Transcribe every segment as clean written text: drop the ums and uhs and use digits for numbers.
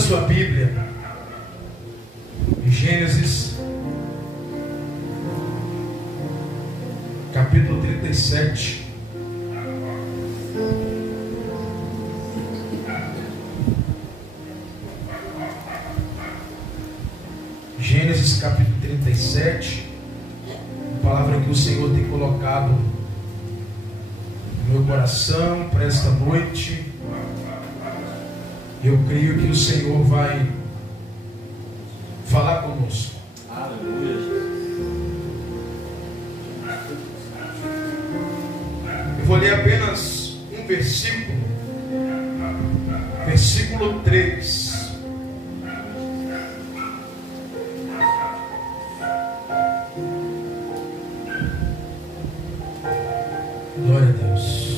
sua Bíblia em Gênesis, capítulo 37. Gênesis, capítulo 37. A palavra que o Senhor tem colocado no meu coração para esta noite. Eu creio que o Senhor vai falar conosco. Aleluia. Eu vou ler apenas um versículo. Versículo 3. Glória a Deus.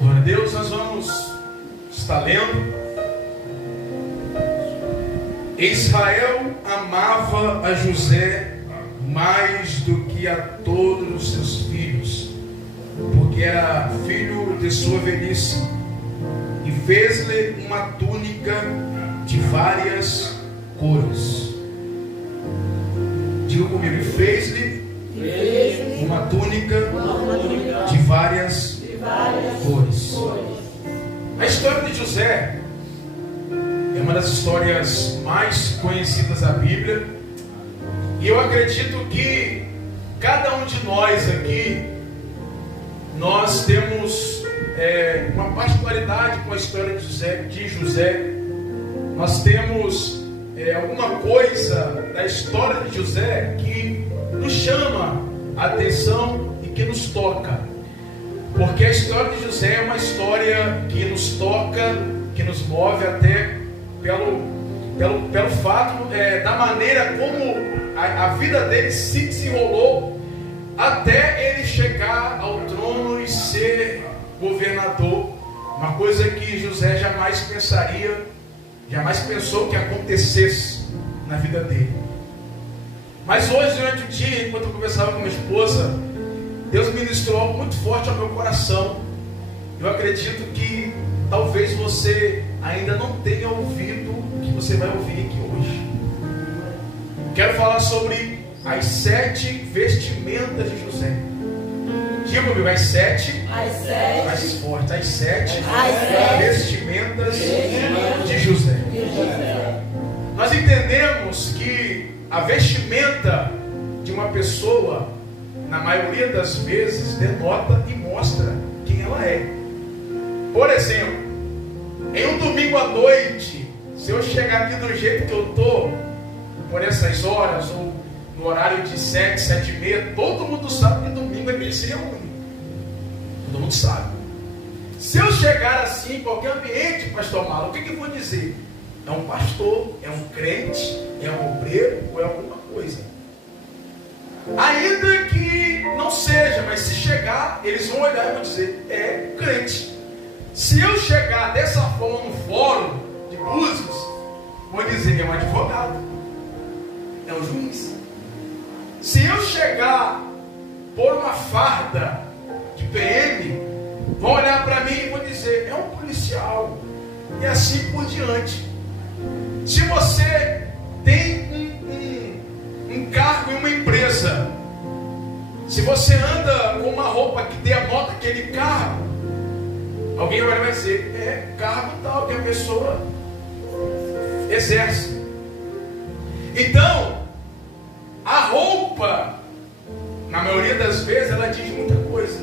Glória a Deus, nós vamos estar lendo. Israel amava a José mais do que a todos os seus filhos, porque era filho de sua velhice, e fez-lhe uma túnica de várias cores. Diga comigo, e fez-lhe uma túnica de várias cores. A história de José é uma das histórias mais conhecidas da Bíblia, e eu acredito que cada um de nós aqui, nós temos uma particularidade com a história de José. Nós temos alguma coisa da história de José que nos chama a atenção e que nos toca, porque a história de José é uma história que nos toca, que nos move até pelo fato da maneira como a vida dele se desenrolou até ele chegar ao trono e ser governador. Uma coisa que José jamais pensou que acontecesse na vida dele. Mas hoje, durante o dia, enquanto eu conversava com minha esposa, Deus ministrou algo muito forte ao meu coração. Eu acredito que talvez você ainda não tenha ouvido o que você vai ouvir aqui hoje. Quero falar sobre as 7 vestimentas de José. Diga comigo, as 7. Mais forte, as 7 vestimentas de José. Nós entendemos que a vestimenta de uma pessoa, na maioria das vezes, denota e mostra quem ela é. Por exemplo, em um domingo à noite, se eu chegar aqui do jeito que eu estou, por essas horas, ou no horário de 7, 7 e meia, todo mundo sabe que domingo é que ele se reúne. Todo mundo sabe. Se eu chegar assim em qualquer ambiente, pastor Malo, o que eu vou dizer? É um pastor, é um crente, é um obreiro ou é alguma coisa. Ainda que não seja, mas se chegar, eles vão olhar e vão dizer, é crente. Se eu chegar dessa forma no fórum de Búzios, vou dizer, é um advogado, é um juiz. Se eu chegar por uma farda de PM, vão olhar para mim e vão dizer, é um policial, e assim por diante. Se você tem um cargo em uma empresa, se você anda com uma roupa que denota aquele carro, alguém vai dizer, é cargo tal que a pessoa exerce. Então, a roupa, na maioria das vezes, ela diz muita coisa.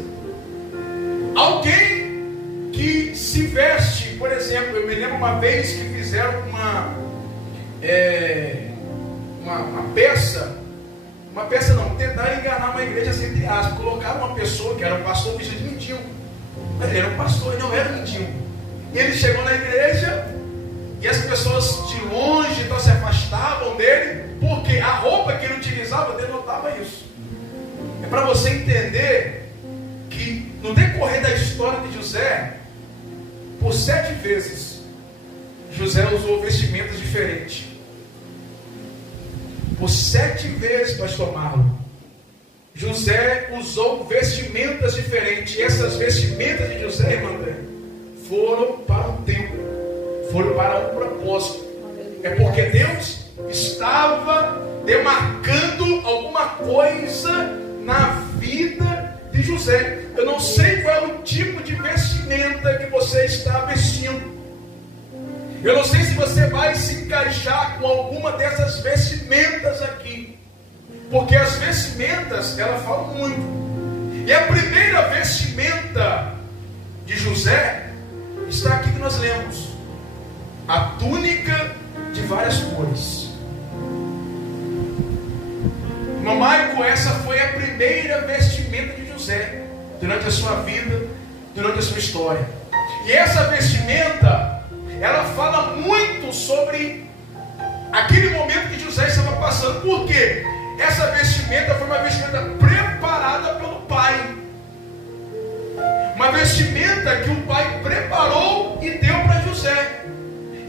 Alguém que se veste, por exemplo, eu me lembro uma vez que fizeram uma peça não, tentaram enganar uma igreja assim, entre aspas, colocaram uma pessoa que era um pastor vestido de mendigo. Mas ele era um pastor e não era mendigo. E ele chegou na igreja e as pessoas de longe então se afastavam dele, porque a roupa que ele utilizava denotava isso. É para você entender que no decorrer da história de José, por 7 vezes, José usou vestimentas diferentes. Por 7 vezes, pastor Marlon, José usou vestimentas diferentes. E essas vestimentas de José, irmã André, foram para um tempo, foram para um propósito. É porque Deus estava demarcando alguma coisa na vida de José. Eu não sei qual é o tipo de vestimenta que você está vestindo. Eu não sei se você vai se encaixar com alguma dessas vestimentas aqui. Porque as vestimentas, elas falam muito. E a primeira vestimenta de José está aqui que nós lemos. A túnica de várias cores. Irmão Maico, essa foi a primeira vestimenta de José durante a sua vida, durante a sua história. E essa vestimenta, ela fala muito sobre aquele momento que José estava passando. Por quê? Essa vestimenta foi uma vestimenta preparada pelo pai. Uma vestimenta que o pai preparou e deu para José.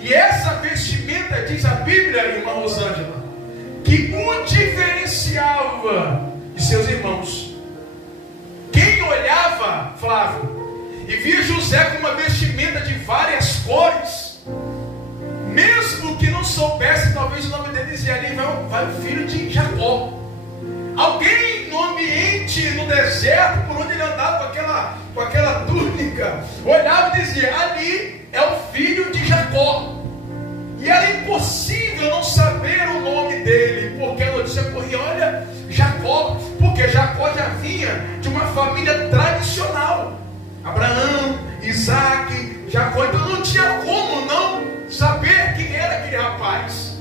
E essa vestimenta, diz a Bíblia, irmã Rosângela, que o diferenciava de seus irmãos. Quem olhava, Flávio, e via José com uma vestimenta de várias cores, mesmo que não soubesse talvez o nome dele, dizia ali vai o filho de Jacó. Alguém no ambiente, no deserto, por onde ele andava com aquela túnica, olhava e dizia, ali é o filho de Jacó. E era impossível não saber o nome dele, porque a notícia corria, olha, Jacó, porque Jacó já vinha de uma família tradicional. Abraão, Isaac, Jacó, então não tinha como não saber quem era aquele rapaz,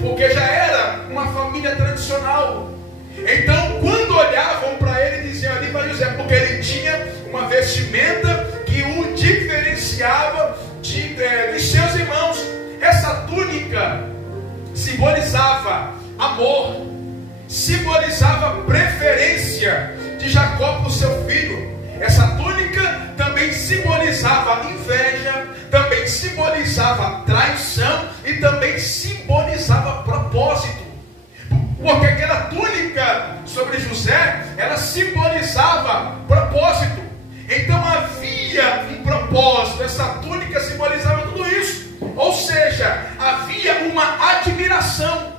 porque já era uma família tradicional. Então, quando olhavam para ele, diziam ali para José, porque ele tinha uma vestimenta que o diferenciava dos seus irmãos. Essa túnica simbolizava amor, simbolizava preferência de Jacó para o seu filho. Essa túnica também simbolizava inveja, também simbolizava traição e também simbolizava propósito. Porque aquela túnica sobre José, ela simbolizava propósito. Então havia um propósito, essa túnica simbolizava tudo isso. Ou seja, havia uma admiração.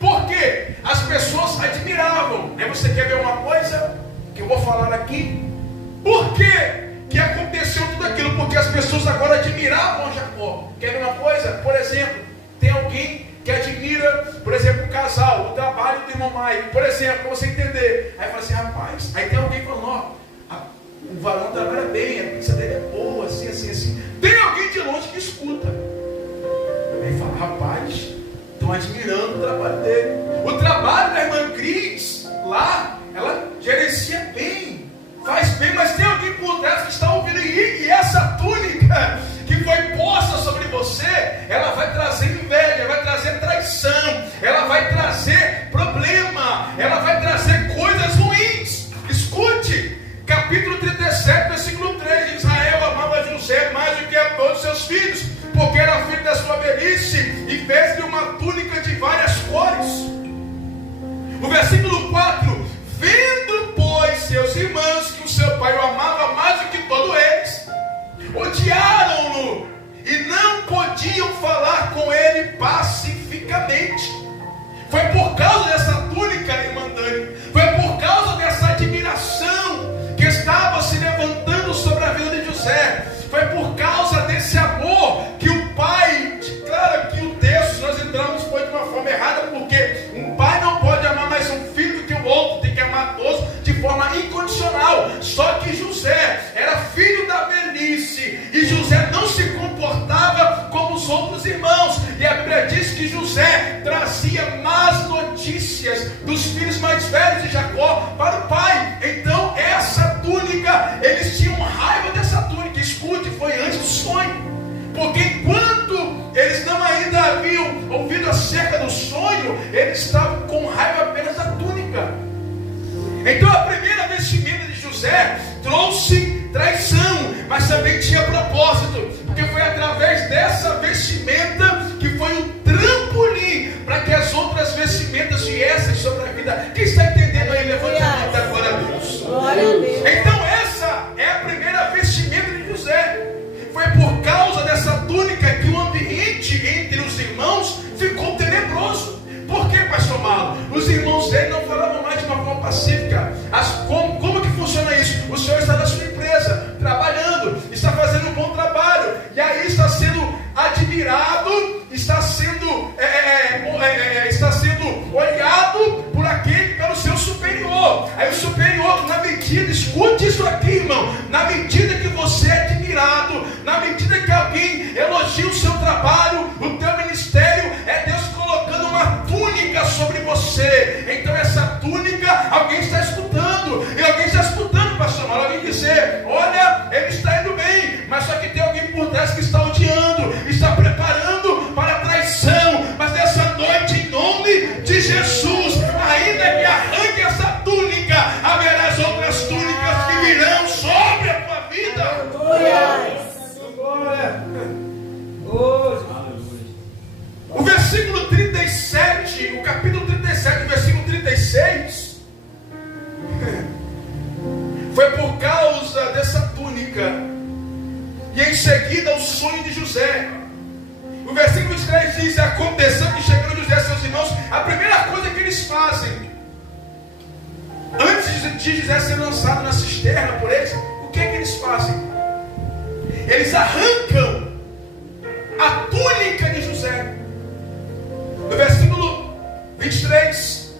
Porque as pessoas admiravam. Aí você quer ver uma coisa que eu vou falar aqui? Por que aconteceu tudo aquilo? Porque as pessoas agora admiravam Jacó. Quer ver uma coisa? Por exemplo, tem alguém que admira, por exemplo, o casal, o trabalho do irmão Mike, por exemplo, para você entender. Aí fala assim, rapaz, aí tem alguém falando, ó, o varão trabalha bem, a pizza dele é boa, assim, assim, assim. Tem alguém de longe que escuta. Aí fala, rapaz, estão admirando o trabalho dele. O trabalho da irmã Cris, lá, ela gerencia bem, faz bem, mas tem alguém por trás que está ouvindo. E essa túnica que foi posta sobre você, ela vai trazer inveja, vai trazer traição, ela vai trazer problema, ela vai trazer coisas ruins. Escute, capítulo 37, versículo 3, Israel amava José mais do que a todos seus filhos, porque era filho da sua velhice, e fez-lhe uma túnica de várias cores. O versículo 4, vendo pois seus irmãos que o seu pai o amava mais do que todos eles, odiaram-no e não podiam falar com ele pacificamente. Foi por causa dessa túnica, irmã Dani, foi por causa dessa admiração que estava se levantando sobre a vida de José, foi por causa desse amor que o pai, claro que o texto nós entramos foi de uma forma errada, porque um pai não pode amar mais um filho que o outro, tem que amar todos de forma incondicional. Só que José era filho da velhice e José não se comportava como os outros irmãos, e a Bíblia diz que José trazia más notícias dos filhos mais velhos de Jacó para o pai. Então essa túnica, eles tinham raiva dessa túnica. Escute, foi antes do sonho, porque enquanto eles não ainda haviam ouvido acerca do sonho, eles estavam com raiva apenas da túnica. Então a primeira vestimenta de José trouxe traição, mas também tinha propósito, porque foi através dessa vestimenta que foi um trampolim para que as outras vestimentas viessem sobre a vida. Quem está entendendo aí? Levante a mão agora. pacífica. Como que funciona isso? O senhor está na sua empresa, trabalhando, está fazendo um bom trabalho, e aí está sendo admirado, está sendo olhado por aquele que é o seu superior. Aí o superior, na medida, escute isso aqui, irmão, na medida que você é admirado, na medida que alguém elogia o seu trabalho, o teu ministério, é Deus colocando uma túnica sobre você. Então essa túnica, alguém está escutando, e alguém está escutando, pastor Mauro, alguém dizer, olha, ele está indo bem, mas só que tem alguém por trás que está odiando, está preparando para a traição. Mas nessa noite, em nome de Jesus, ainda que arranque essa túnica, haverá as outras túnicas que virão sobre a tua vida. O versículo 37, o capítulo 37, o versículo 36, foi por causa dessa túnica, e em seguida o sonho de José. O versículo 23 diz: aconteceu que chegando José e seus irmãos, a primeira coisa que eles fazem, antes de José ser lançado na cisterna por eles, o que é que eles fazem? Eles arrancam a túnica de José. No versículo 23,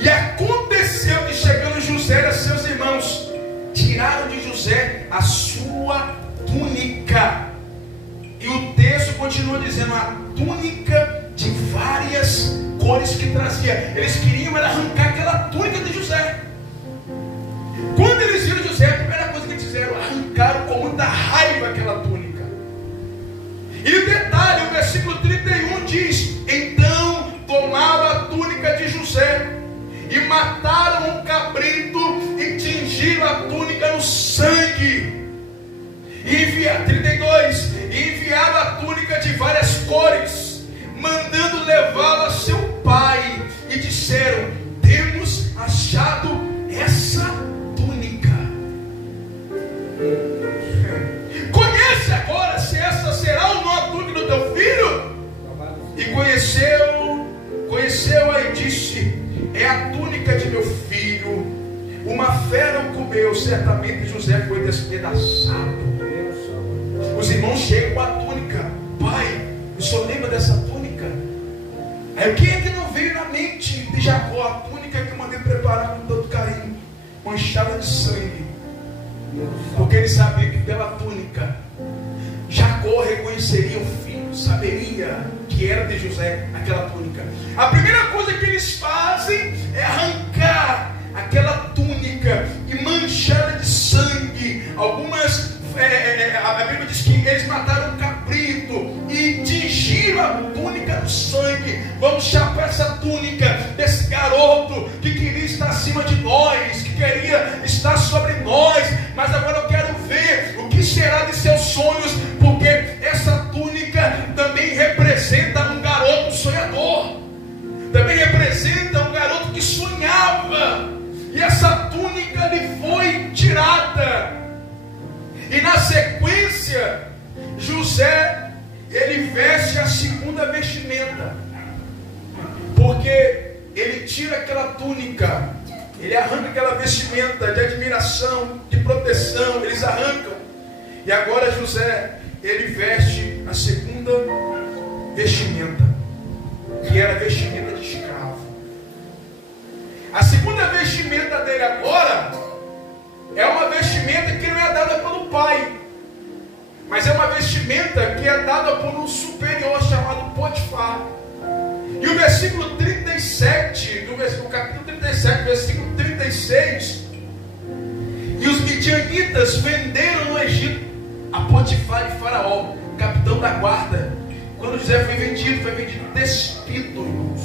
e aconteceu que chegando José e seus irmãos, tiraram de José a sua túnica. E o texto continua dizendo, a túnica de várias cores que trazia. Eles queriam era arrancar aquela túnica de José. Quando eles viram José, a primeira coisa que eles fizeram, arrancaram com muita raiva aquela túnica. E o detalhe, o versículo 31 diz: então tomaram a túnica de José e mataram um cabrito e tingiram a túnica no sangue. E 32, enviaram a túnica de várias cores, mandando levá-la a seu pai, e disseram: temos achado essa túnica. Conhece agora se essa será ou não a túnica do teu filho? E conheceu-a e disse: é a túnica de meu filho. Uma fera o comeu, certamente José foi despedaçado. Os irmãos chegam com a túnica. Pai, o senhor lembra dessa túnica? Aí o que é que não veio na mente de Jacó? A túnica que eu mandei preparar com todo carinho, manchada de sangue. Porque ele sabia que pela túnica Jacó reconheceria o filho, saberia que era de José aquela túnica. A primeira coisa que eles fazem é arrancar aquela túnica e manchada de sangue. A Bíblia diz que eles mataram um cabrito e tingiram a túnica no sangue. Vamos chapar essa túnica desse garoto que queria estar acima de nós, que queria estar sobre nós. Mas agora eu quero ver o que será de seus sonhos, porque essa túnica também representa um garoto sonhador, também representa um garoto que sonhava. E essa túnica lhe foi tirada. E na sequência, José, ele veste a segunda vestimenta. Porque ele tira aquela túnica, ele arranca aquela vestimenta de admiração, de proteção, eles arrancam. E agora José, ele veste a segunda vestimenta, que era a vestimenta de escravo. A segunda vestimenta dele agora é uma vestimenta que não é dada pelo pai, mas é uma vestimenta que é dada por um superior chamado Potifar. E o versículo 37, o capítulo 37, versículo 36, e os midianitas venderam no Egito a Potifar de Faraó, capitão da guarda. Quando José foi vendido despido, irmãos.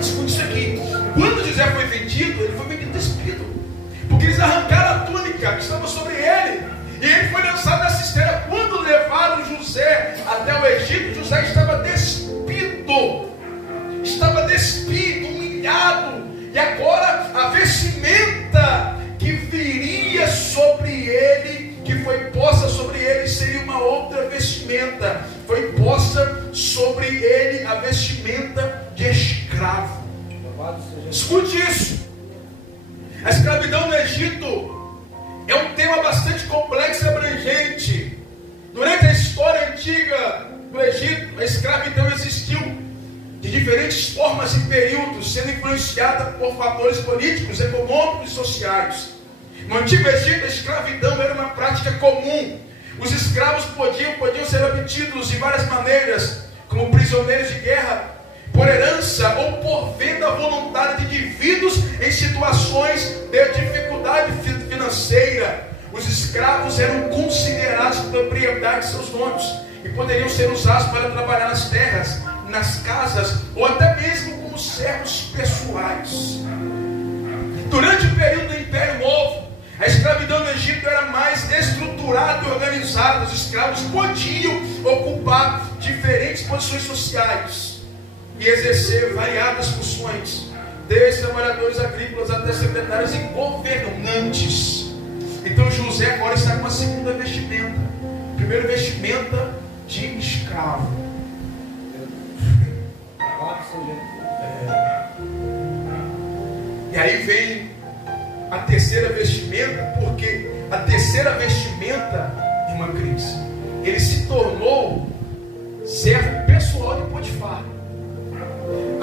Escute isso aqui. Quando José foi vendido, ele foi vendido despido, porque eles arrancaram a túnica que estava sobre ele, e ele foi lançado na cisterna. Quando levaram José até o Egito, José estava despido, humilhado. E agora a vestimenta que viria sobre ele, que foi posta sobre ele, seria uma outra vestimenta. Foi posta sobre ele a vestimenta de escravo. Escute isso. A escravidão no Egito é um tema bastante complexo e abrangente. Durante a história antiga do Egito, a escravidão existiu de diferentes formas e períodos, sendo influenciada por fatores políticos, econômicos e sociais. No Antigo Egito, a escravidão era uma prática comum. Os escravos podiam ser obtidos de várias maneiras, como prisioneiros de guerra, por herança ou por venda voluntária de indivíduos em situações de dificuldade financeira. Os escravos eram considerados propriedade de seus donos e poderiam ser usados para trabalhar nas terras, nas casas ou até mesmo como servos pessoais. Durante o período do Império Novo, a escravidão no Egito era mais estruturada e organizada. Os escravos podiam ocupar diferentes posições sociais e exercer variadas funções, desde trabalhadores agrícolas até secretários e governantes. Então José agora está com uma segunda vestimenta. Primeiro, vestimenta de escravo. E aí vem a terceira vestimenta, porque a terceira vestimenta é uma crise. Ele se tornou servo pessoal de Potifar.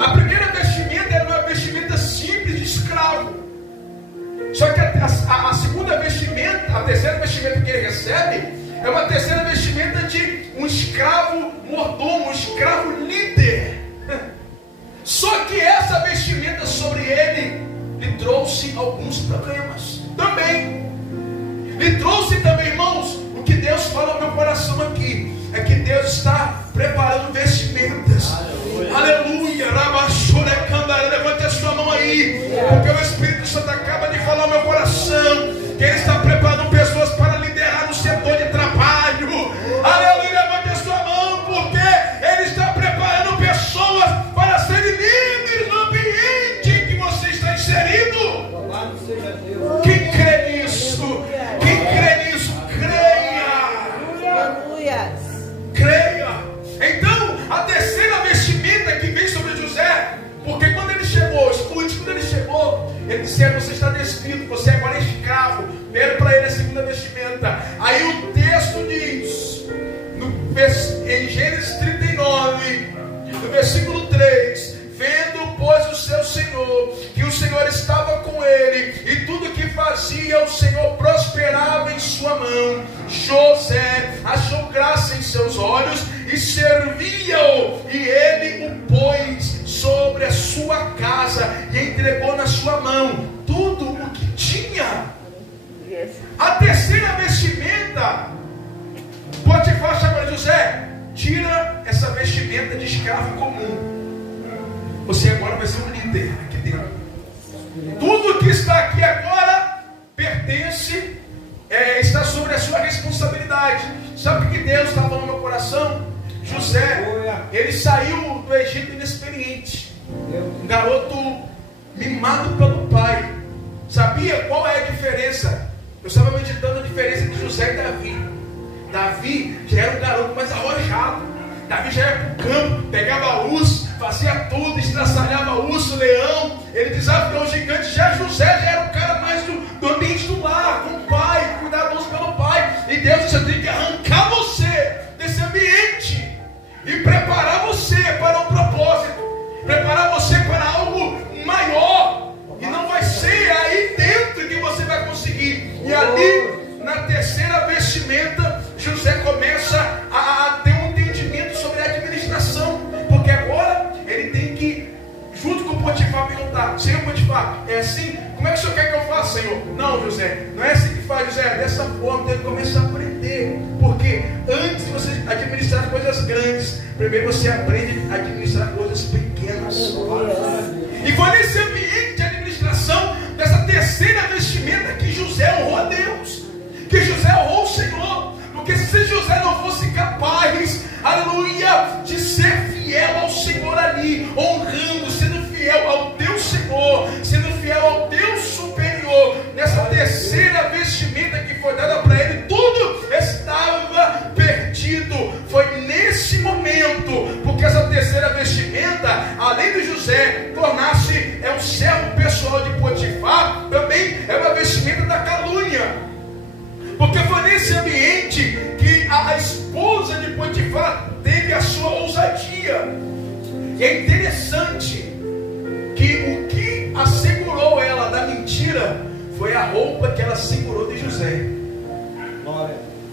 A primeira vestimenta era uma vestimenta simples de escravo. Só que a segunda vestimenta, a terceira vestimenta que ele recebe, é uma terceira vestimenta de um escravo mordomo, um escravo líder. Só que essa vestimenta sobre ele lhe trouxe alguns problemas também. Lhe trouxe também, irmãos, o que Deus fala no meu coração aqui é que Deus está preparando vestimentas. Aleluia. Levante a sua mão aí, porque o Espírito Santo acaba de falar no meu coração que Ele está preparando pessoas para liderar no setor de trabalho. Aleluia. Levante a sua mão, porque Ele está preparando pessoas para serem líderes no ambiente em que você está inserido. Quem crê nisso? Quem crê nisso? Creia. Creia. Então, a terceira vestimenta que vem sobre José, porque quando ele chegou, escute, quando ele chegou, ele disse: você está descrito, você agora é escravo. Deram para ele a segunda vestimenta. Aí o texto diz, em Gênesis 39, no versículo 3: vendo, pois, o seu Senhor, que o Senhor estava com ele, e tudo que fazia o Senhor prosperava em sua mão, José achou graça em seus olhos e servia-o, e ele o pôs sobre a sua casa e entregou na sua mão tudo o que tinha. A terceira vestimenta, Potifar chama para José: tira essa vestimenta de escravo comum. Você agora vai ser um líder aqui dentro. Tudo que está aqui agora pertence, está sobre a sua responsabilidade. Sabe o que Deus está falando no meu coração? José, ele saiu do Egito inexperiente, um garoto mimado pelo pai. Sabia qual é a diferença? Eu estava meditando a diferença entre José e Davi. Davi já era um garoto mais arrojado. Davi já ia para o campo, pegava urso, fazia tudo, estraçalhava urso, leão, ele desafiou o gigante. Já José já era o cara mais do ambiente do lar, com o pai, cuidadoso pelo pai. E Deus disse: eu tenho que arrancar você desse ambiente e preparar você para um propósito, preparar você para algo maior. E não vai ser aí dentro que você vai conseguir. E ali, na terceira vestimenta, José começa a ter um entendimento sobre a administração, porque agora ele tem que, junto com o Potifar, perguntar: Senhor Potifar, é assim? Como é que o Senhor quer que eu faça, Senhor? Não, José, não é assim que faz, José, é dessa forma. Tem que começar a aprender, porque antes de você administrar coisas grandes, primeiro você aprende a administrar coisas pequenas. E foi nesse ambiente de administração, dessa terceira vestimenta, que José honrou a Deus, que José honrou o Senhor. Porque se José não fosse capaz, aleluia, de ser fiel ao Senhor ali, honrando, sendo fiel ao Deus Senhor, sendo fiel ao Deus superior, nessa terceira vestimenta que foi dada para ele, tudo estava perdido. Foi nesse momento, porque essa terceira vestimenta, além de José tornar-se um servo pessoal de Potifar, também interessante que o que assegurou ela da mentira foi a roupa que ela segurou de José.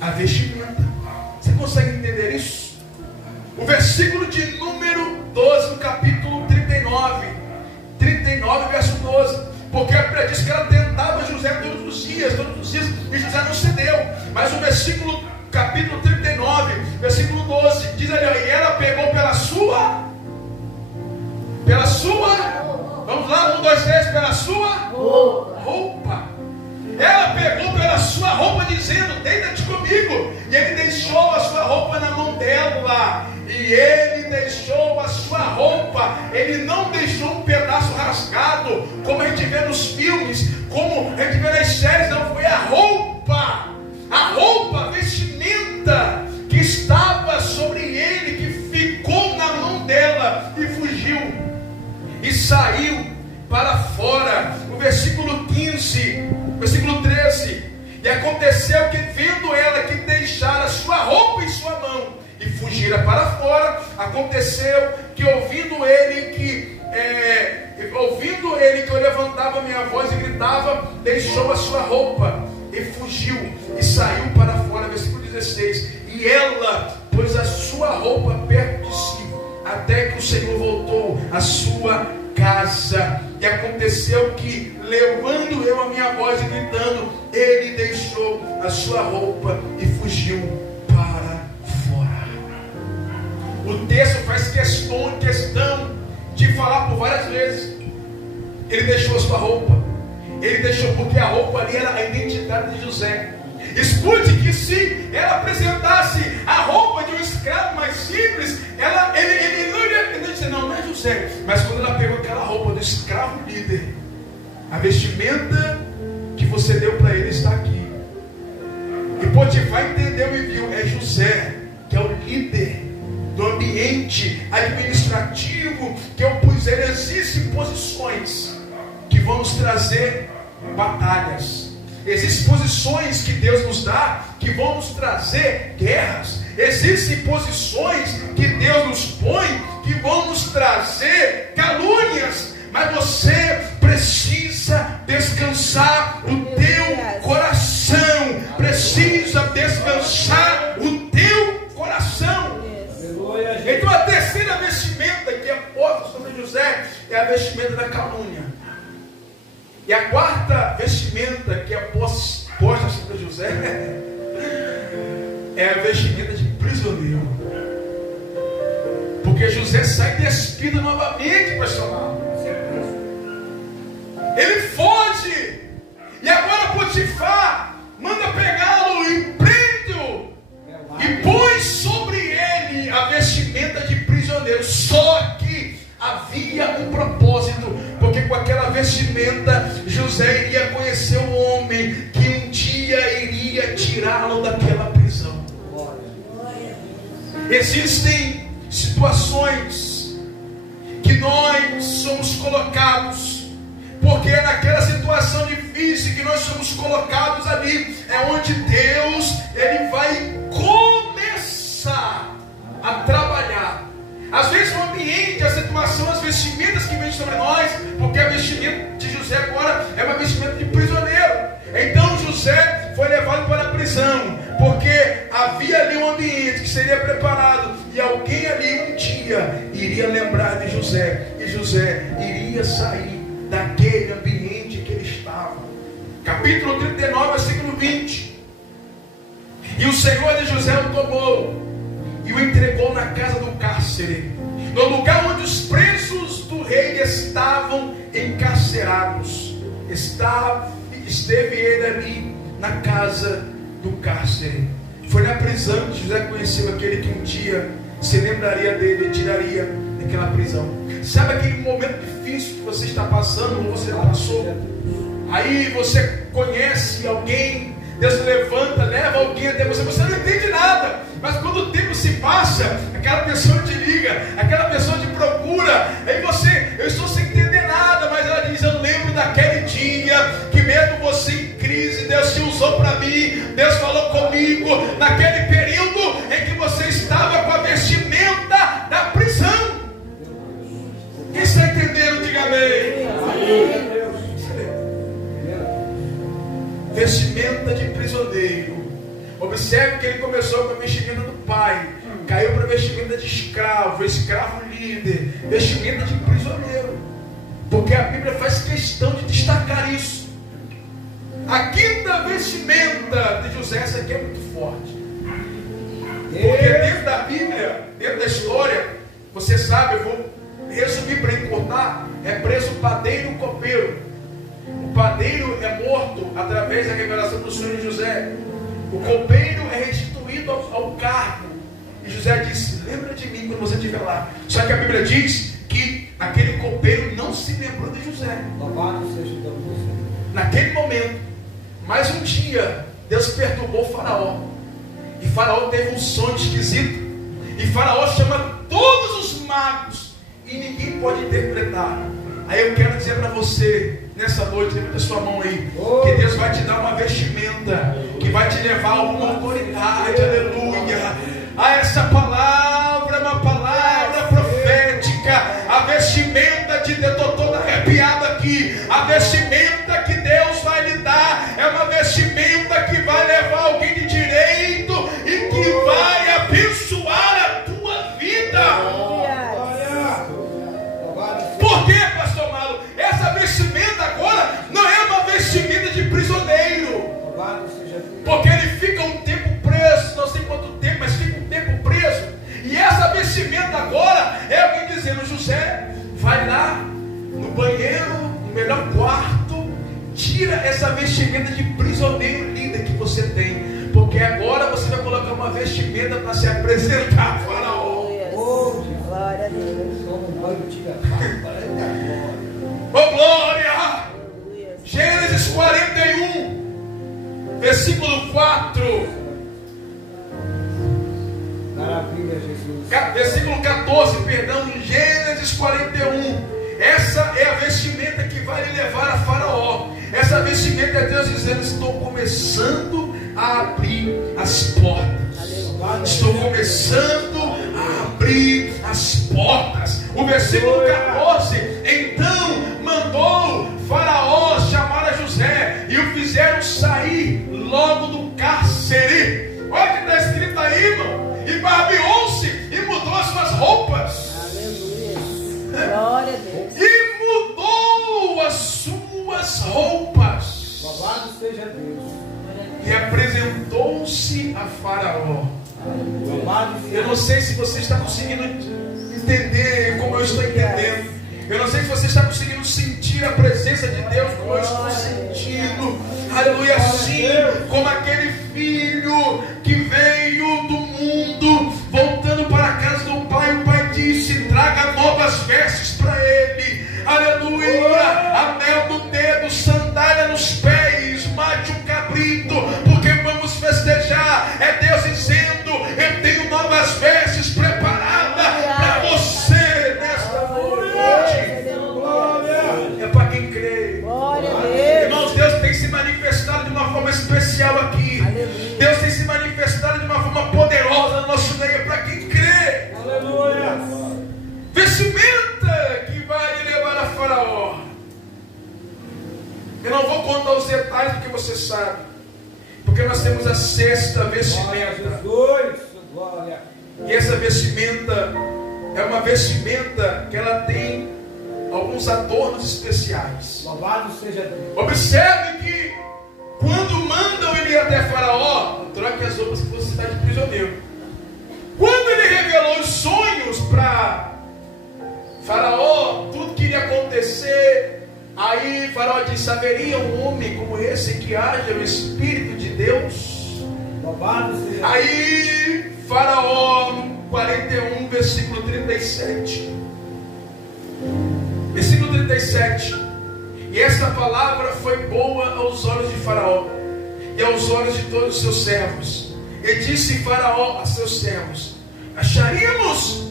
A vestimenta. Você consegue entender isso? O versículo de número 12, no capítulo 39, verso 12. Porque a Bíblia diz que ela tentava José todos os dias, e José não cedeu. Mas o versículo, capítulo 39, versículo 12, diz ali, e ela pegou pela sua, vamos lá, 1, 2, 3, pela sua roupa. Ela pegou pela sua roupa, dizendo, deita-te comigo. E ele deixou a sua roupa na mão dela. E ele deixou a sua roupa. Ele não deixou um pedaço rasgado, como a gente vê nos filmes, como a gente vê nas séries. Não, foi a roupa, a vestimenta que estava sobre ele, que ficou na mão dela e fugiu e saiu para fora. O versículo 15, versículo 13. E aconteceu que, vendo ela que deixara sua roupa em sua mão e fugira para fora, aconteceu que ouvindo ele que eu levantava minha voz e gritava, deixou a sua roupa e fugiu e saiu para fora. Versículo 16. E ela pôs a sua roupa perto de si, até que o Senhor voltou à sua casa. E aconteceu que, levando eu a minha voz e gritando, ele deixou a sua roupa e fugiu para fora. O texto faz questão de falar por várias vezes. Ele deixou a sua roupa. Ele deixou porque a roupa ali era a identidade de José. Escute que se ela apresentasse a roupa de um escravo mais simples, ele não iria dizer, não é José. Mas quando ela pegou aquela roupa do escravo líder, a vestimenta que você deu para ele está aqui. E Potifar entendeu e viu, é José, que é o líder do ambiente administrativo que eu pus ele. Existem posições que vão nos trazer batalhas. Existem posições que Deus nos dá que vão nos trazer guerras. Existem posições que Deus nos põe que vão nos trazer calúnias. Mas você precisa descansar o teu coração. Precisa descansar o teu coração. Então a terceira vestimenta que é posta sobre José é a vestimenta da calúnia. E a quarta vestimenta que é posta sobre José é a vestimenta de prisioneiro. Porque José sai despido novamente, pessoal. Ele foge. E agora Potifar manda pegá-lo e prende-o. E põe sobre ele a vestimenta de prisioneiro. Só que havia um propósito, porque com aquela vestimenta José iria conhecer o homem que um dia iria tirá-lo daquela prisão. Existem situações que nós somos colocados, porque é naquela situação difícil que nós somos colocados ali, é onde Deus ele vai começar a trabalhar. Às vezes o ambiente, a situação, as vestimentas que vêm sobre nós, porque a vestimenta de José agora é uma vestimenta de prisioneiro. Então José foi levado para a prisão, porque havia ali um ambiente que seria preparado, e alguém ali um dia iria lembrar de José, e José iria sair daquele ambiente que ele estava. Capítulo 39, versículo 20. E o Senhor de José o tomou e o entregou na casa do cárcere, no lugar onde os presos do rei estavam encarcerados. Esteve ele ali na casa do cárcere. Foi na prisão que José conheceu aquele que um dia se lembraria dele e tiraria daquela prisão. Sabe aquele momento difícil que você está passando, ou você passou? Aí você conhece alguém, Deus levanta, leva alguém até você, você não entende nada, mas quando o tempo se passa, aquela pessoa te liga, aquela pessoa te procura, aí você, eu estou sem entender nada, mas ela diz, eu lembro daquele dia, que mesmo você em crise, Deus te usou para mim, Deus falou comigo, naquele período em que você estava com a vestimenta da prisão. amém. Vestimenta de prisioneiro. Observe que ele começou com a vestimenta do pai, caiu para a vestimenta de escravo líder, vestimenta de prisioneiro. Porque a Bíblia faz questão de destacar isso. A quinta vestimenta de José, essa aqui é muito forte. Porque dentro da Bíblia, dentro da história, você sabe, eu vou resumir para encurtar, é preso o padeiro e o copeiro. O padeiro é morto através da revelação do sonho de José. O copeiro é restituído ao cargo. E José disse: lembra de mim quando você estiver lá. Só que a Bíblia diz que aquele copeiro não se lembrou de José. Louvado seja o nome do Senhor. Naquele momento, mais um dia, Deus perturbou o faraó. E faraó teve um sonho esquisito. E faraó chama todos os magos. E ninguém pode interpretar. Aí eu quero dizer para você, nessa noite, levanta a sua mão aí, que Deus vai te dar uma vestimenta que vai te levar a uma autoridade, aleluia. Essa palavra é uma palavra profética. A vestimenta de Deus, estou todo arrepiado aqui. A vestimenta que Deus vai lhe dar é uma vestimenta que vai levar alguém de direito e que vai abençoar a tua vida. Por quê, pastor Malo? Essa vestimenta agora não é uma vestimenta de prisioneiro. Porque ele fica um tempo preso, não sei quanto tempo, mas fica um tempo preso. E essa vestimenta agora é alguém dizendo: José, vai lá no banheiro, no melhor quarto, tira essa vestimenta de prisioneiro linda que você tem. Porque agora você vai colocar uma vestimenta para se apresentar a Faraó. Glória a Deus. Oh, glória! Gênesis 41, versículo 4. Maravilha, Jesus. Versículo 14, perdão, Gênesis 41. Essa é a vestimenta que vai lhe levar a Faraó. Essa vestimenta é Deus dizendo: estou começando a abrir as portas. Estou começando a abrir as portas. O versículo 14: então mandou Faraó chamar a José e o fizeram sair logo do cárcere. Olha o que está escrito aí, irmão. E barbeou-se e mudou as suas roupas. Aleluia. Glória a Deus. E mudou as suas roupas. Louvado seja Deus. E apresentou-se a Faraó. Eu não sei se você está conseguindo entender como eu estou entendendo. Eu não sei se você está conseguindo sentir a presença de Deus como eu estou sentindo. Aleluia, assim como aquele filho que veio do mundo, voltando para a casa do pai, o pai disse: traga novas vestes para ele. Aleluia, anel no dedo, sandália nos pés, mate um cabrito, porque vamos festejar. É Deus dizendo: eu tenho novas vestes preparadas para você nesta noite. É para quem crê. Irmãos, Deus tem se manifestado de uma forma especial aqui. Deus tem se manifestado de uma forma poderosa no nosso meio. É para quem crê. Aleluia. Vestimenta que vai lhe levar a Faraó. Eu não vou contar os detalhes porque você sabe. Porque nós temos a sexta vestimenta. Glória. E essa vestimenta é uma vestimenta que ela tem alguns adornos especiais. Louvado seja Deus. Observe que quando mandam ele ir até Faraó, troque as roupas que você está de prisioneiro. Quando ele revelou os sonhos para Faraó, tudo que iria acontecer, aí Faraó disse: haveria um homem como esse que haja o Espírito de Deus? Louvado seja Deus. Aí Faraó, no 41, versículo 37. Versículo 37. E esta palavra foi boa aos olhos de Faraó e aos olhos de todos os seus servos. E disse Faraó a seus servos: acharíamos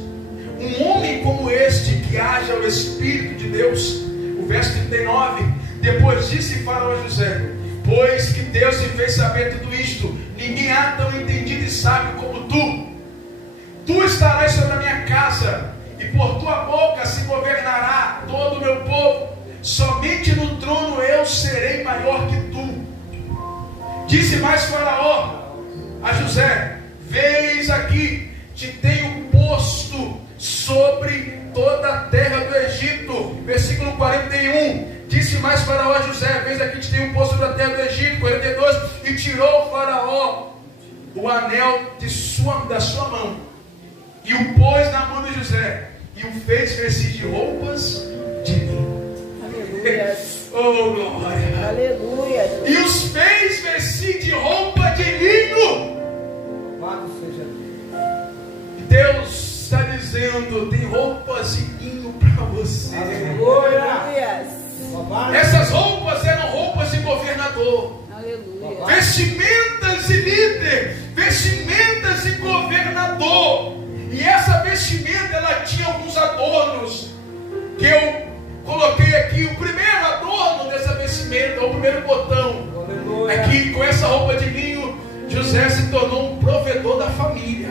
um homem como este que haja o Espírito de Deus? O verso 39. Depois disse Faraó a José: pois que Deus te fez saber tudo isto, ninguém há tão entendido e sábio como tu. Tu estarás sobre a minha casa, e por tua boca se governará todo todo o meu povo, somente no trono eu serei maior que tu. Disse mais Faraó a José: Vês aqui, te tenho posto sobre toda a terra do Egito. Versículo 41. Disse mais Faraó a José: Vês aqui, te tenho posto sobre a terra do Egito. 42. E tirou Faraó o anel da sua mão e o pôs na mão de José e o fez vestir de roupas de linho. Aleluia. Oh, glória. Aleluia. E os fez vestir de roupa de linho. Louvado seja Deus está dizendo: tem roupas de linho para você. Aleluia. Essas roupas eram roupas de governador. Aleluia. Vestimentas de líder, vestimentas de governador. E essa vestimenta, ela tinha alguns adornos que eu coloquei aqui. O primeiro adorno dessa vestimenta, o primeiro botão, é que com essa roupa de linho, José se tornou um provedor da família.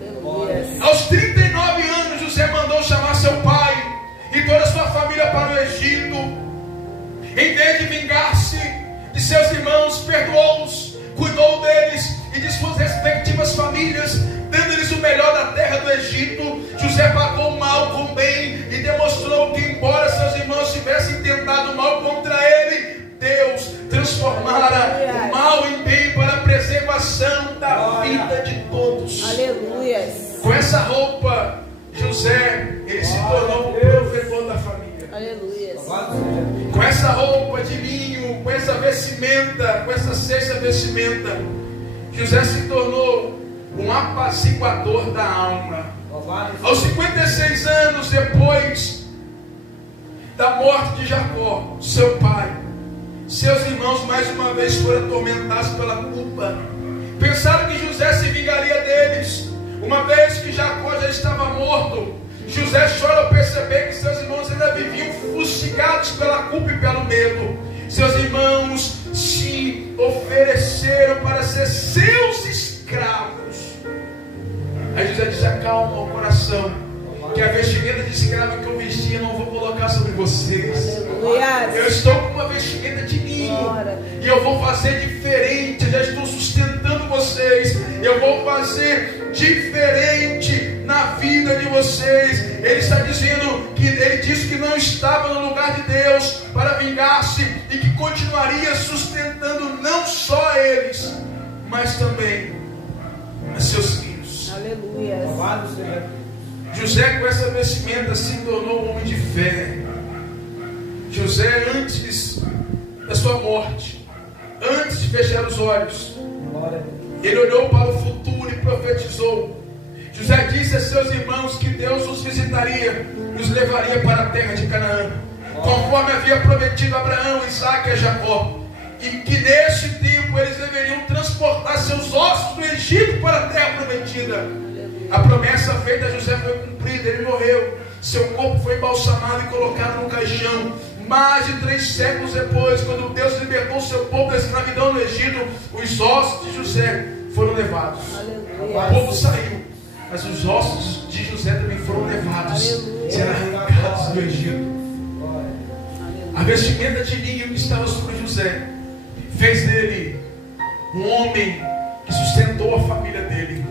Aleluia. Aos 39 anos, José mandou chamar seu pai e toda a sua família para o Egito. Em vez de vingar-se de seus irmãos, perdoou-os, cuidou deles e de suas respectivas famílias, dando-lhes o melhor da terra do Egito. José pagou o mal com bem e demonstrou que, embora seus irmãos tivessem tentado mal contra ele, Deus transformara o mal em bem para a preservação da vida de todos. Aleluia. Com essa roupa, José, ele se tornou o provedor da família. Aleluia. Com essa roupa de linho, com essa vestimenta, com essa sexta vestimenta, José se tornou um apaciguador da alma. Aos 56 anos depois da morte de Jacó, seu pai, seus irmãos mais uma vez foram atormentados pela culpa. Pensaram que José se vingaria deles. Uma vez que Jacó já estava morto, José chora ao perceber que seus irmãos ainda viviam fustigados pela culpa e pelo medo. Seus irmãos se ofereceram para ser seus escravos. Aí José diz: acalma o coração, que a vestimenta de escravo que eu vesti eu não vou colocar sobre vocês. Aleluia. Eu estou com uma vestimenta de linho e eu vou fazer diferente. Eu já estou sustentando vocês. Eu vou fazer diferente na vida de vocês. Ele está dizendo que ele disse que não estava no lugar de Deus para vingar-se e que continuaria sustentando não só eles, mas também a seus filhos. Aleluia. Louvado seja José, com essa vestimenta, se tornou um homem de fé. José, antes da sua morte, antes de fechar os olhos, ele olhou para o futuro e profetizou. José disse a seus irmãos que Deus os visitaria, os levaria para a terra de Canaã, conforme havia prometido a Abraão, Isaque e a Jacó, e que neste tempo eles deveriam transportar seus ossos do Egito para a terra prometida. A promessa feita a José foi cumprida, ele morreu, seu corpo foi embalsamado e colocado no caixão. Mais de 3 séculos depois, quando Deus libertou seu povo da escravidão no Egito, os ossos de José foram levados. Aleluia. O povo saiu, mas os ossos de José também foram levados, serão arrancados do Egito. A vestimenta de linho que estava sobre José fez dele um homem que sustentou a família dele.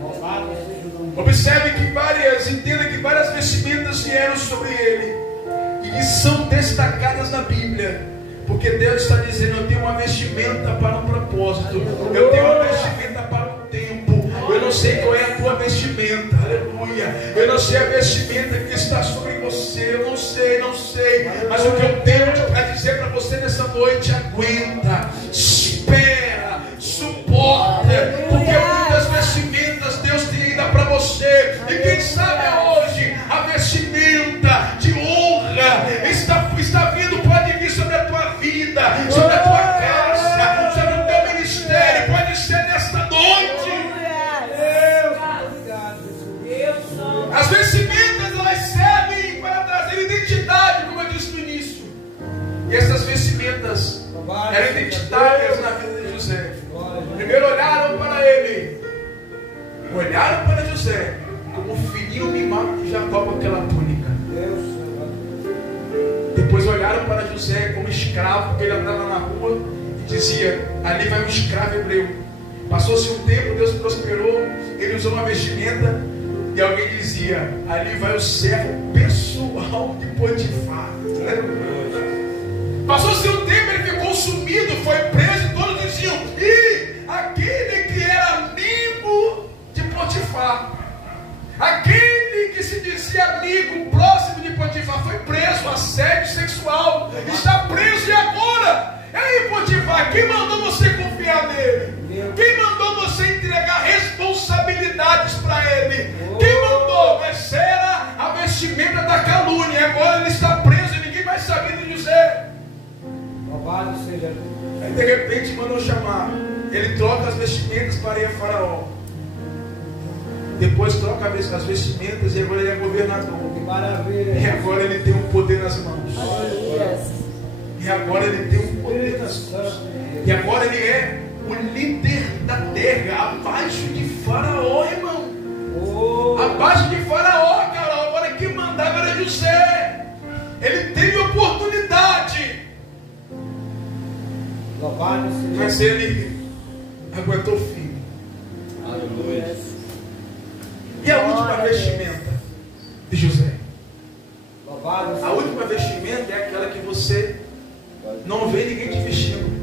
Observe que entenda que várias vestimentas vieram sobre ele e que são destacadas na Bíblia, porque Deus está dizendo: eu tenho uma vestimenta para um propósito, eu tenho uma vestimenta para um tempo. Eu não sei qual é a tua vestimenta, aleluia. Eu não sei a vestimenta que está sobre você, eu não sei, mas o que eu tenho para dizer para você nessa noite: aguenta, espera, suporta, porque muitas vestimentas Deus tem ainda para você. E quem sabe hoje a vestimenta de honra está vindo, pode vir sobre a tua vida, sobre a tua casa, sobre o teu ministério. Pode ser nesta noite. As vestimentas, elas servem para trazer identidade, como eu disse no início. E essas vestimentas eram identitárias na vida de José. Primeiro olharam para José como filhinho mimado de Jacó com aquela túnica. escravo, porque ele andava na rua e dizia: ali vai um escravo hebreu. Passou-se um tempo, Deus prosperou, ele usou uma vestimenta e alguém dizia: ali vai o servo pessoal de Potifar. Passou-se um tempo, ele ficou sumido, foi preso e todos diziam: e aquele que era amigo de Potifar, aquele que se dizia amigo próximo de Potifar, foi preso, assédio sexual, está preso. E agora? E aí, Potifar, quem mandou você confiar nele? Quem mandou você entregar responsabilidades para ele? Quem mandou? Mas era a vestimenta da calúnia. Agora ele está preso e ninguém mais sabia de José. Louvado seja Deus. Aí de repente mandou chamar. Ele troca as vestimentas para ir a Faraó. Depois troca as vestimentas e agora ele é governador. Que maravilha. E agora ele tem um poder nas mãos. Aleluia. E agora ele tem um poder nas mãos. E agora ele é o líder da terra, abaixo de Faraó, irmão. Abaixo de Faraó, cara. Agora quem mandava era José. Ele teve oportunidade, Louvado seja Deus. mas ele aguentou firme. Aleluia. E a última vestimenta de José? Louvado seja A última vestimenta é aquela que você não vê ninguém te vestindo.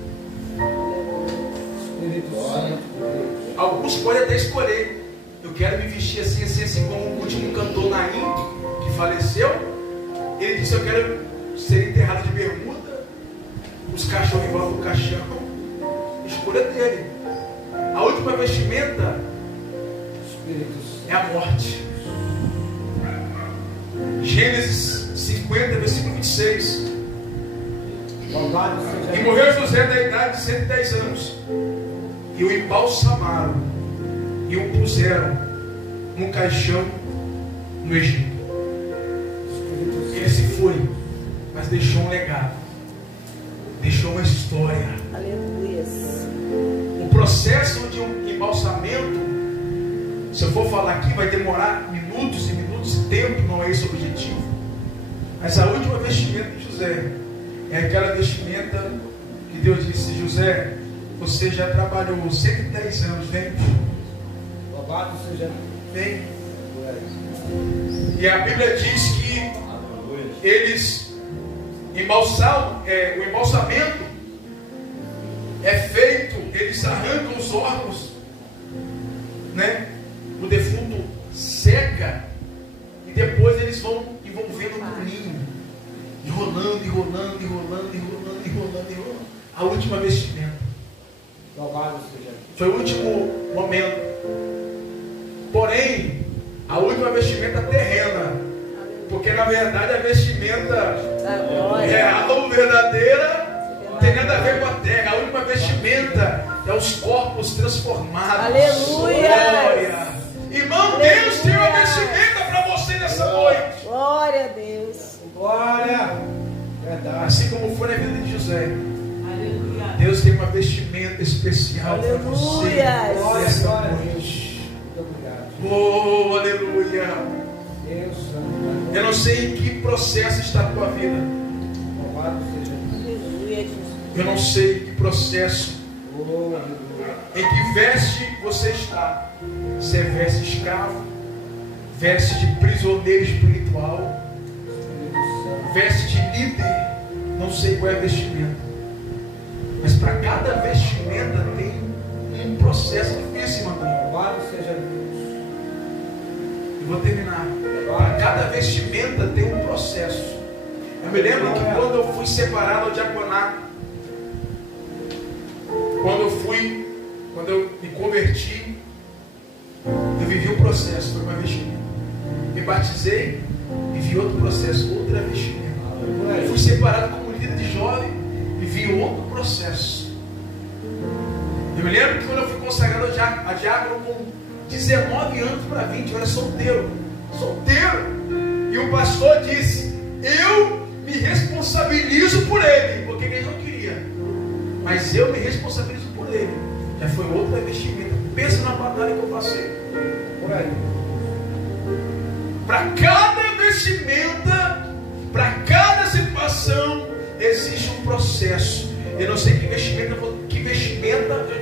Espírito Santo. Alguns podem até escolher: eu quero me vestir assim, assim, assim, como o último cantor Naim, que faleceu. Ele disse: eu quero ser enterrado de bermuda, os cachorros em volta do caixão. Escolha dele. A última vestimenta Espírito Santo. é a morte. Gênesis 50, versículo 26. Louvado seja E Deus. morreu José da idade de 110 anos. E o embalsamaram e o puseram num caixão no Egito. Espírito Santo. Ele se foi, mas deixou um legado, deixou uma história. Aleluia. O processo de um embalsamento, se eu for falar aqui, vai demorar minutos e minutos de tempo, não é esse o objetivo. Mas a última vestimenta de José é aquela vestimenta que Deus disse: José, você já trabalhou 110 anos, vem, Louvado seja Deus. vem. E a Bíblia diz que eles o embalsamento é feito, eles arrancam os órgãos, né? O defunto seca e depois eles vão envolvendo no linho, enrolando. A última vestimenta. Louvado seja Deus. Foi o último momento. Porém, a última vestimenta terrena. Porque na verdade a vestimenta Da glória. real, verdadeira, não tem nada a ver com a terra. A última vestimenta é os corpos transformados. Aleluia. Glória. Irmão, Deus tem uma vestimenta para você nessa noite. Glória a Deus. Glória. Verdade. Assim como foi na vida de José. Deus tem uma vestimenta especial para você Aleluia. nessa Glória. noite. Muito obrigado. Oh, aleluia. Deus Santo. Eu não sei em que processo está a tua vida. Louvado seja Deus. Aleluia, Jesus. Eu não sei em que processo, Oh, aleluia. em que veste você está. Se é veste escravo, veste de prisioneiro espiritual, Espírito Santo. veste de líder. Não sei qual é a vestimenta. Mas para cada vestimenta tem um processo difícil, irmão. Louvado seja Deus. Eu vou terminar. Para cada vestimenta tem um processo. Eu me lembro que quando eu fui separado ao diaconato, quando eu me converti, eu vivi um processo, foi uma vestimenta. Me batizei, vivi outro processo, outra vestimenta. Eu fui separado como líder de jovem, vivi outro processo. Eu me lembro que quando eu fui consagrado a diácono com 19 anos para 20, eu era solteiro. E o pastor disse: eu me responsabilizo por ele, porque ele não queria, mas eu me responsabilizo por ele. Já foi outra vestimenta. Pensa na batalha que eu passei. Por aí. Para cada vestimenta, para cada situação, existe um processo. Eu não sei que vestimenta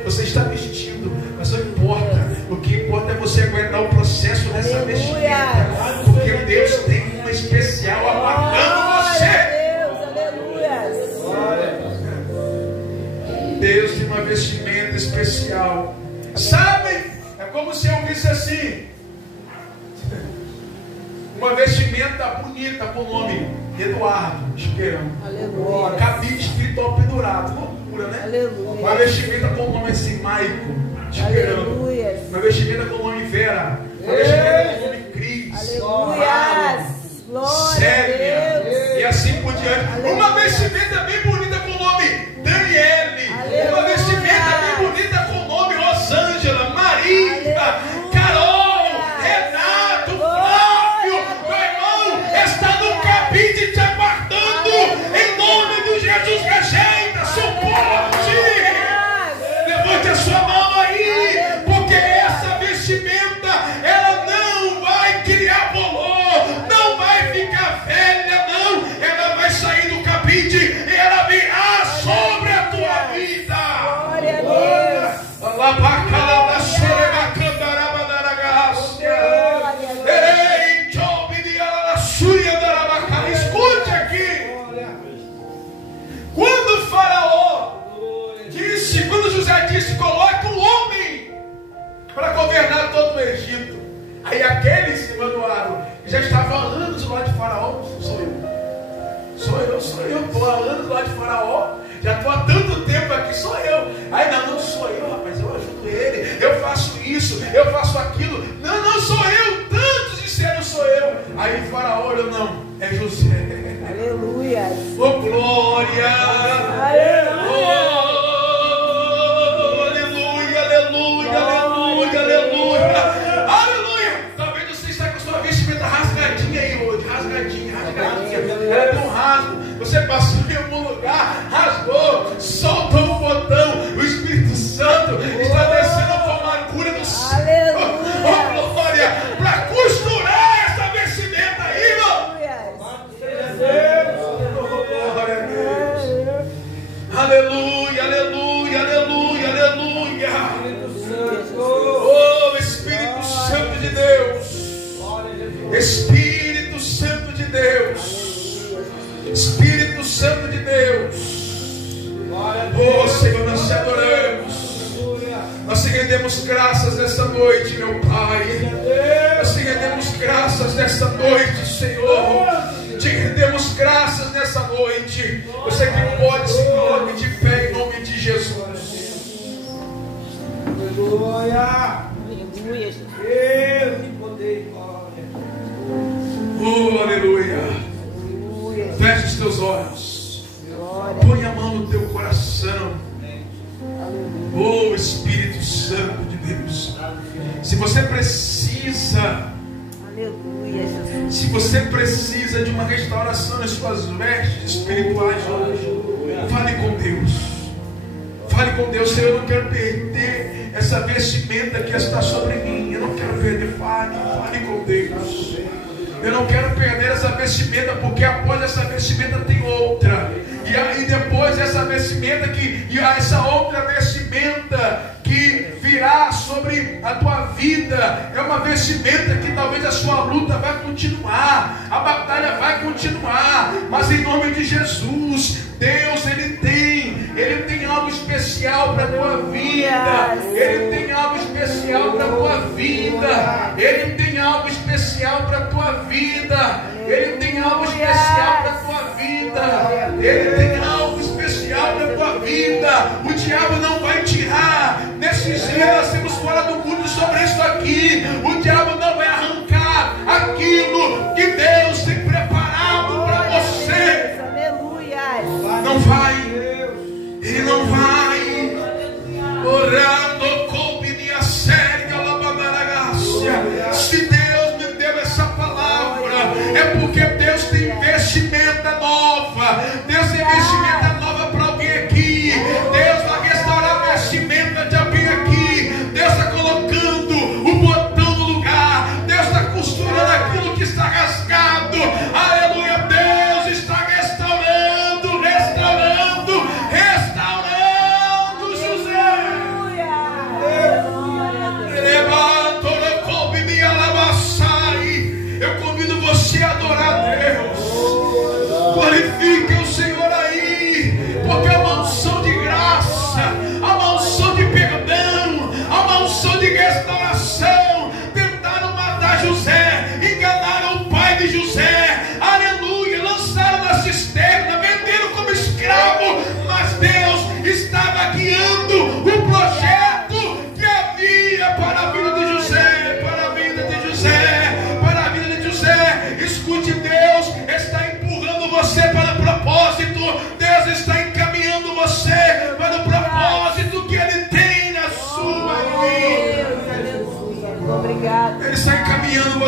você está vestindo, mas não importa. O que importa é você aguentar o processo dessa vestimenta, porque Deus tem uma especial aguardando você. Deus tem uma vestimenta especial. Sabe? É como se eu visse assim, uma vestimenta bonita com o nome Eduardo Esperão. Aleluia. Cabide espiritual pendurado. Loucura, né? Aleluia. Uma vestimenta com o nome assim, Maico Esperão. Aleluia. Uma vestimenta com o nome Vera. Uma vestimenta com o nome Cris. Aleluia. Glória a Deus. E assim por diante. Aleluia. Uma vestimenta bem bonita com o nome Daniele. Aleluia. Uma vestimenta bem bonita com o nome Rosângela, Maria, Carol, Renato, Flávio. Meu irmão está no cabide te aguardando. Em nome de Jesus, rejeita, suporte. Levante a sua mão aí, porque essa vestimenta, ela não vai criar bolor, não vai ficar velha, não. Ela vai sair do cabide e ela virá sobre a tua vida. Glória a Deus. Escute aqui. Quando o Faraó disse, quando José disse, coloque um homem para governar todo o Egito. Aí aqueles, Emmanuel, já estavam há anos do lado de Faraó. Sou eu, estou há anos do lado de Faraó. Já estou há tanto tempo aqui, sou eu. Aí não sou eu, rapaz, eu ajudo ele, eu faço isso, eu faço aquilo. Não sou eu, tantos disseram sou eu. Aí o Faraó olhou, não, é José. Aleluia. Oh, glória! Aleluia. Oh, aleluia, aleluia, aleluia, aleluia. Aleluia! Talvez você está com a sua vestimenta rasgadinha aí hoje. Rasgadinha. Ela tem um rasgo. Você passou em algum lugar, rasgou, soltou o botão. O Espírito Santo está descendo com a amargura do céu. Aleluia. Oh, glória! Para costurar essa vestimenta aí, irmão. Aleluia, aleluia, aleluia, aleluia. Oh, Espírito Santo de Deus. Espírito Santo de Deus. Espírito Santo de Deus. Oh, Senhor, nós te adoramos. Nós te rendemos graças nessa noite, meu Pai. Nós te rendemos graças nessa noite, Senhor. Te rendemos graças nessa noite. Você que pode se coloque de pé em nome de Jesus. Aleluia. Aleluia, Jesus. Deus me poder, glória. Oh, aleluia. Aleluia. Feche os teus olhos. Glória. Põe a mão no teu coração. Oh, Espírito Santo de Deus. Se você precisa, Aleluia, Jesus. se você precisa de uma restauração nas suas vestes espirituais hoje, fale com Deus. Fale com Deus, Senhor, eu não quero perder essa vestimenta que está sobre mim. Eu não quero perder. Fale com Deus. Eu não quero perder essa vestimenta, porque após essa vestimenta tem outra. E aí depois essa vestimenta essa outra vestimenta que virá sobre a tua vida é uma vestimenta que talvez a sua luta vai continuar, a batalha vai continuar, mas em nome de Jesus, Deus ele tem algo especial para a tua vida. Ele tem algo especial para a tua vida. Ele tem algo especial para a tua vida. Ele tem algo especial para a tua vida. Ele tem algo especial para a tua vida. O diabo não vai tirar. Nesses dias nós temos fora do mundo sobre isso aqui. O diabo não vai arrancar aquilo que Deus tem preparado para você. Aleluia. Não vai. Ele não vai. Orando com minha séria labanaragácia. Se Deus me deu essa palavra, é porque Deus tem vestimenta nova. Deus tem vestimenta nova para alguém aqui. Deus vai restaurar a vestimenta de alguém aqui. Deus está colocando o botão no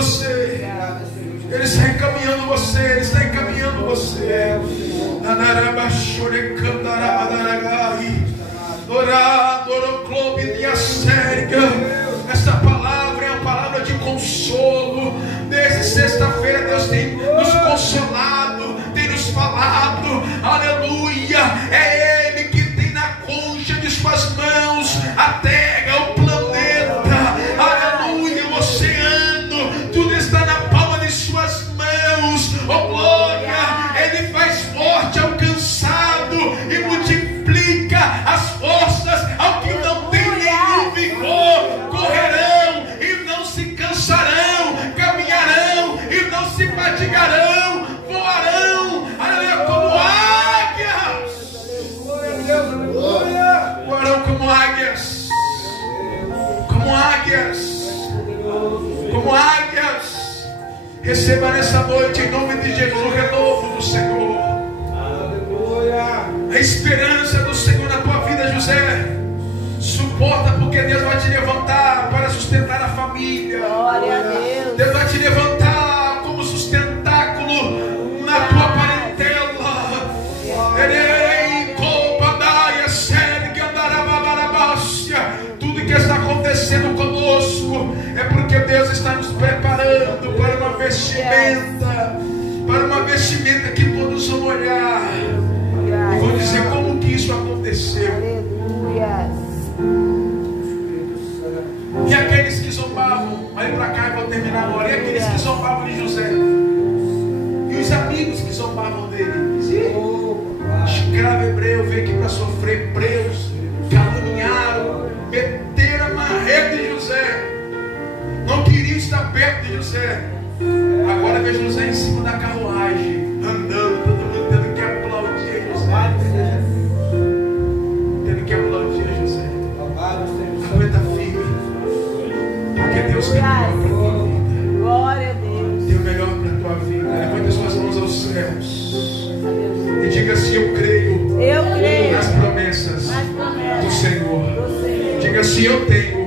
você. Ele está encaminhando você. Ele está encaminhando você. Essa palavra é uma palavra de consolo. Desde sexta-feira Deus tem nos consolado, tem nos falado. Aleluia. É Ele que tem na concha de suas mãos a terra, o planeta, aleluia, o oceano, tudo está na palma de suas mãos. Oh glória. Ele faz forte ao cansado e multiplica as forças ao que não tem nenhum vigor. Correrão e não se cansarão, caminharão e não se fatigarão, voarão, aleluia, como águias. Voarão como águias, como águias, como águias. Receba nessa noite, em nome de Jesus, o renovo do Senhor, a esperança do Senhor na tua vida, José. Suporta, porque Deus vai te levantar para sustentar a família. Glória a Deus. Deus vai te levantar como sustentáculo na tua parentela. Tudo que está acontecendo conosco é porque Deus está nos preparando para uma vestimenta, que todos vão olhar e vão dizer: como que isso aconteceu? Aleluia. E aqueles que zombavam, olha para cá, eu vou terminar agora. E aqueles que zombavam de José, e os amigos que zombavam dele, escravo hebreu, veio aqui para sofrer, presos, caluniaram, meteram a marreta de José, não queriam estar perto de José. Agora vê José em cima da carruagem, andando, todo mundo tendo que aplaudir José, tendo que aplaudir José. Aguenta firme, porque Deus tem o melhor para a tua vida. Glória a Deus. Tem o melhor para a tua vida. Levanta as suas mãos aos céus e diga assim: eu creio Eu creio nas promessas nas promessas do Senhor. do Senhor. Diga assim: eu tenho